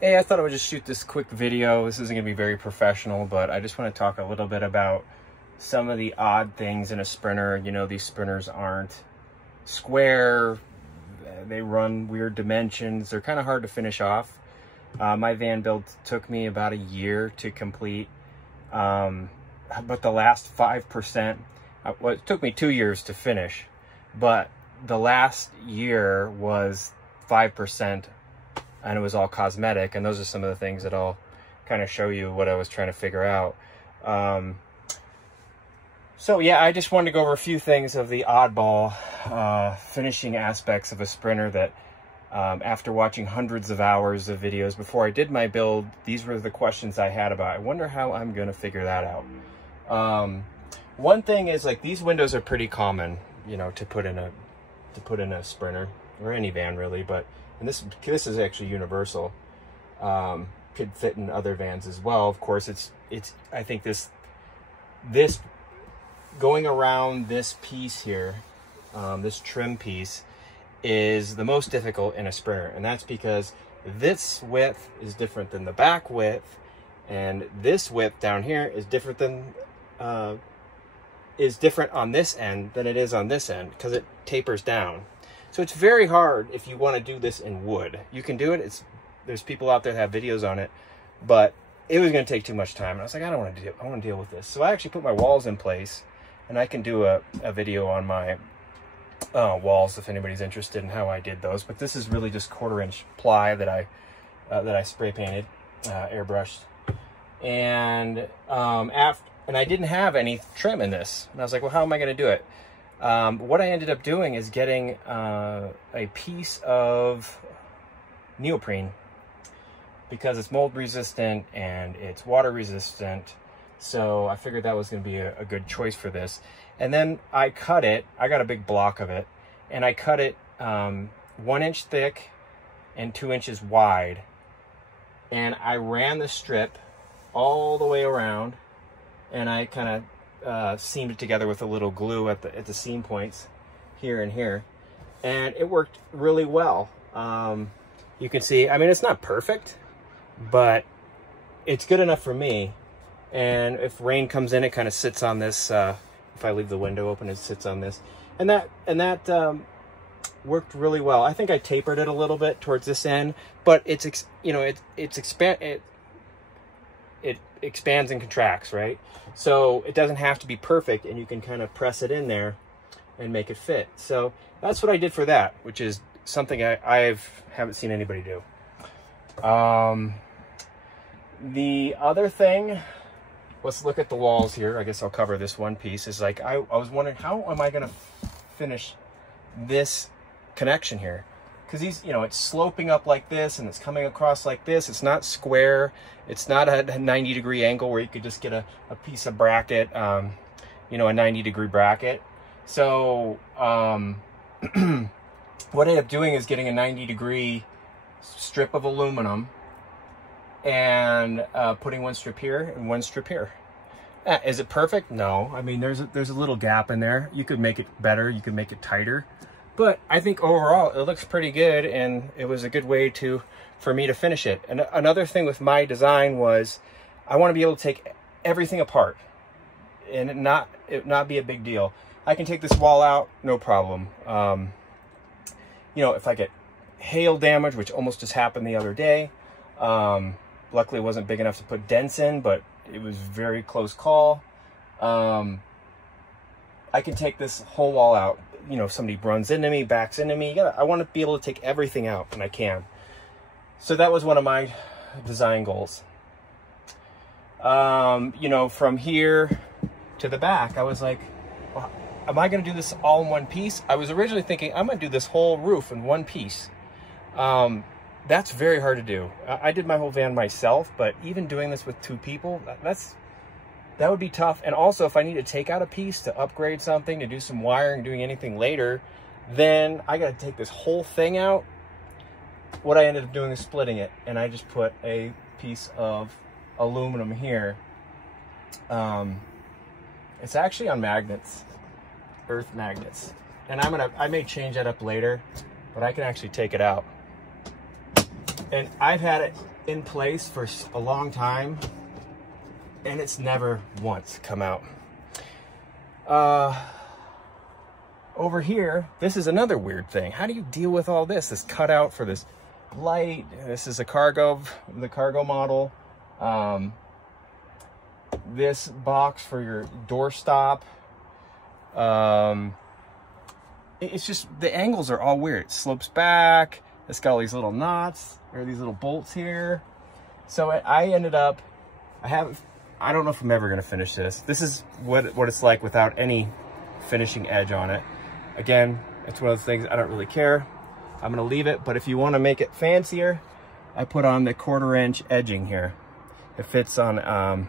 Hey, I thought I would just shoot this quick video. This isn't going to be very professional, but I just want to talk a little bit about some of the odd things in a Sprinter. You know, these Sprinters aren't square. They run weird dimensions. They're kind of hard to finish off. My van build took me about a year to complete. But the last 5%, well, it took me 2 years to finish, but the last year was 5%. And it was all cosmetic, and those are some of the things that I'll kind of show you what I was trying to figure out. So yeah, I just wanted to go over a few things of the oddball finishing aspects of a Sprinter that after watching hundreds of hours of videos before I did my build, these were the questions I had about. I wonder how I'm going to figure that out. One thing is, like, these windows are pretty common, you know, to put in a Sprinter or any van really, but and this is actually universal. Could fit in other vans as well. Of course, it's I think this going around this piece here, this trim piece, is the most difficult in a Sprinter, and that's because this width is different than the back width, and this width down here is different than different on this end than it is on this end because it tapers down. So it's very hard if you want to do this in wood. You can do it. There's people out there that have videos on it, but it was going to take too much time. And I was like, I don't want to deal. I want to deal with this. So I actually put my walls in place, and I can do a video on my walls if anybody's interested in how I did those. But this is really just 1/4-inch ply that I spray painted, airbrushed, and I didn't have any trim in this. And I was like, well, how am I going to do it? What I ended up doing is getting a piece of neoprene because it's mold resistant and it's water resistant. So I figured that was going to be a good choice for this. And then I cut it. I got a big block of it, and I cut it 1 inch thick and 2 inches wide. And I ran the strip all the way around, and I kind of seamed it together with a little glue at the seam points here and here, and it worked really well. You can see, I mean, it's not perfect, but it's good enough for me. And if rain comes in, it kind of sits on this. If I leave the window open, it sits on this, and that worked really well. I think I tapered it a little bit towards this end, but it expands and contracts, right? So it doesn't have to be perfect, and you can kind of press it in there and make it fit. So that's what I did for that, which is something I haven't seen anybody do. The other thing, let's look at the walls here. I guess I'll cover this one piece. Is like, I was wondering, how am I going to finish this connection here? Because these, you know, it's sloping up like this and it's coming across like this. It's not square. It's not a 90-degree angle where you could just get a piece of bracket, you know, a 90-degree bracket. So what I ended up doing is getting a 90-degree strip of aluminum and putting one strip here and one strip here. Is it perfect? No. I mean, there's a little gap in there. You could make it better. You could make it tighter. But I think overall it looks pretty good, and it was a good way for me to finish it. And another thing with my design was I want to be able to take everything apart and it not be a big deal. I can take this wall out, no problem. You know, if I get hail damage, which almost just happened the other day, luckily it wasn't big enough to put dents in, but it was very close call. I can take this whole wall out. You know, if somebody runs into me, backs into me, I want to be able to take everything out, and I can. So that was one of my design goals. You know, from here to the back, I was like, well, am I going to do this all in one piece? I was originally thinking I'm going to do this whole roof in one piece. That's very hard to do. I did my whole van myself, but even doing this with 2 people, that would be tough. And also, if I need to take out a piece to upgrade something, to do some wiring, doing anything later, then I got to take this whole thing out. What I ended up doing is splitting it, and I just put a piece of aluminum here. It's actually on magnets, earth magnets. And I may change that up later, but I can actually take it out. And I've had it in place for a long time, and it's never once come out. Over here, this is another weird thing. How do you deal with all this? This cutout for this light. This is the cargo model. This box for your doorstop. It's just, the angles are all weird. It slopes back. It's got all these little knots, or these little bolts here. So I ended up, I don't know if I'm ever gonna finish this. This is what it's like without any finishing edge on it. Again, it's one of the things I don't really care. I'm gonna leave it, but if you wanna make it fancier, I put on the 1/4 inch edging here. It fits on a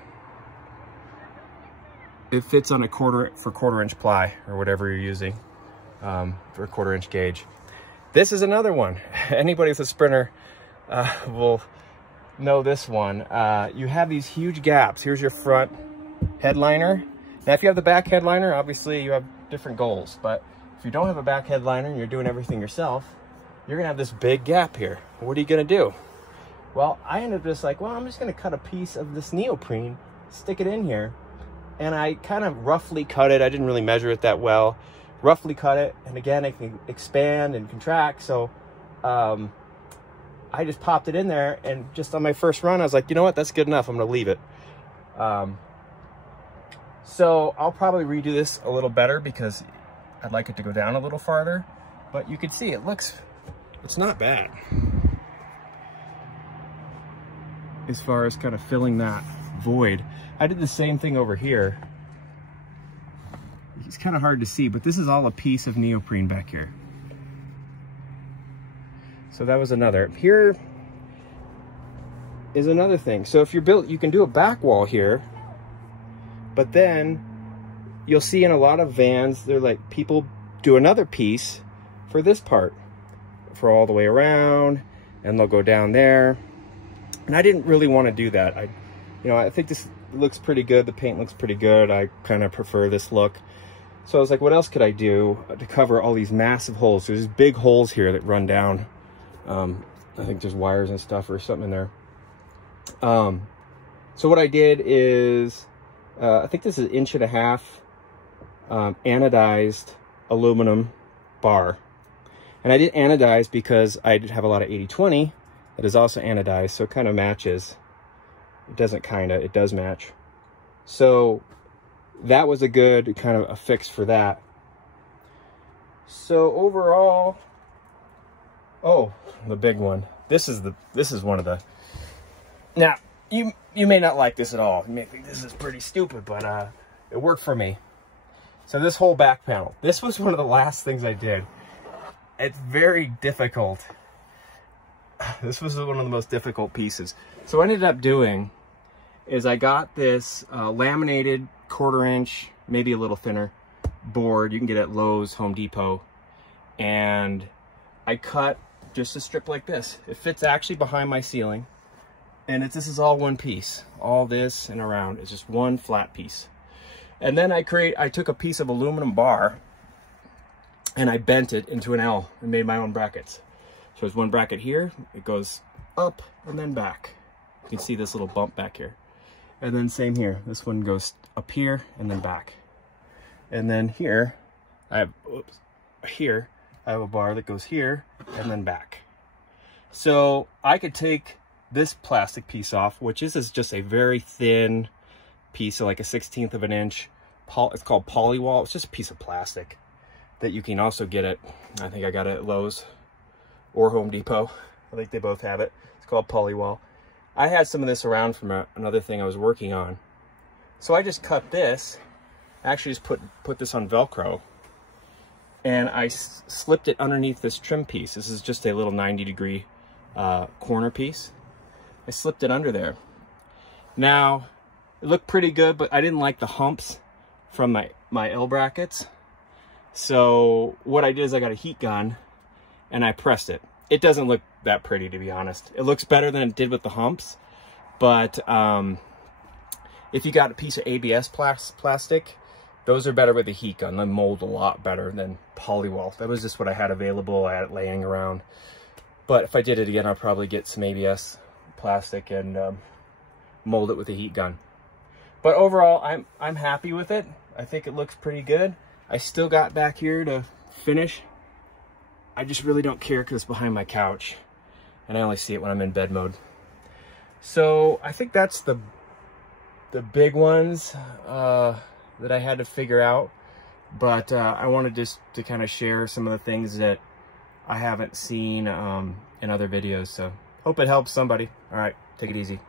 1/4 inch ply, or whatever you're using for a 1/4 inch gauge. This is another one. Anybody with a Sprinter will know this one. You have these huge gaps. Here's your front headliner. Now, if you have the back headliner, obviously you have different goals, but if you don't have a back headliner and you're doing everything yourself, you're gonna have this big gap here. What are you gonna do? Well, I ended up just like, well, I'm just gonna cut a piece of this neoprene, stick it in here, and I kind of roughly cut it. I didn't really measure it that well. Roughly cut it, and again, it can expand and contract, so I just popped it in there, and just on my first run, I was like, you know what, that's good enough, I'm gonna leave it. So I'll probably redo this a little better because I'd like it to go down a little farther, but you can see it's not bad as far as kind of filling that void. I did the same thing over here. It's kind of hard to see, but this is all a piece of neoprene back here. So that was another. Here is another thing. So if you're built, you can do a back wall here, but then you'll see in a lot of vans, they're like, people do another piece for this part, for all the way around, and they'll go down there. And I didn't really want to do that. I think this looks pretty good. The paint looks pretty good. I kind of prefer this look. So I was like, what else could I do to cover all these massive holes? There's big holes here that run down. I think there's wires and stuff or something in there. So what I did is, I think this is 1.5 inch anodized aluminum bar. And I did anodize because I did have a lot of 80/20 that is also anodized, so it kind of matches. It doesn't it does match. So that was a good kind of a fix for that. So overall, oh, the big one. This is one of the, now you may not like this at all. You may think this is pretty stupid, but it worked for me. So this whole back panel, this was one of the last things I did. It's very difficult. This was one of the most difficult pieces. So what I ended up doing is I got this laminated 1/4 inch, maybe a little thinner board. You can get it at Lowe's, Home Depot. And I cut just a strip like this. It fits actually behind my ceiling. And this is all one piece. All this and around is just one flat piece. And then I took a piece of aluminum bar and I bent it into an L and made my own brackets. So there's one bracket here, it goes up and then back. You can see this little bump back here. And then same here, this one goes up here and then back. And then here, I have a bar that goes here and then back. So I could take this plastic piece off, which is just a very thin piece, so like a 1/16 of an inch. It's called Polywall. It's just a piece of plastic that you can also get at, I think I got it at Lowe's or Home Depot. I think they both have it. It's called Polywall. I had some of this around from another thing I was working on. So I just cut this, actually just put this on Velcro, and I slipped it underneath this trim piece. This is just a little 90-degree corner piece. I slipped it under there. Now, it looked pretty good, but I didn't like the humps from my L brackets. So what I did is I got a heat gun and I pressed it. It doesn't look that pretty, to be honest. It looks better than it did with the humps, but if you got a piece of ABS plastic, those are better with a heat gun. They mold a lot better than Polywall. That was just what I had available. I had it laying around. But if I did it again, I'll probably get some ABS plastic and mold it with a heat gun. But overall, I'm happy with it. I think it looks pretty good. I still got back here to finish. I just really don't care because it's behind my couch and I only see it when I'm in bed mode. So I think that's the big ones that I had to figure out. But I wanted just to kind of share some of the things that I haven't seen in other videos. So hope it helps somebody. All right, take it easy.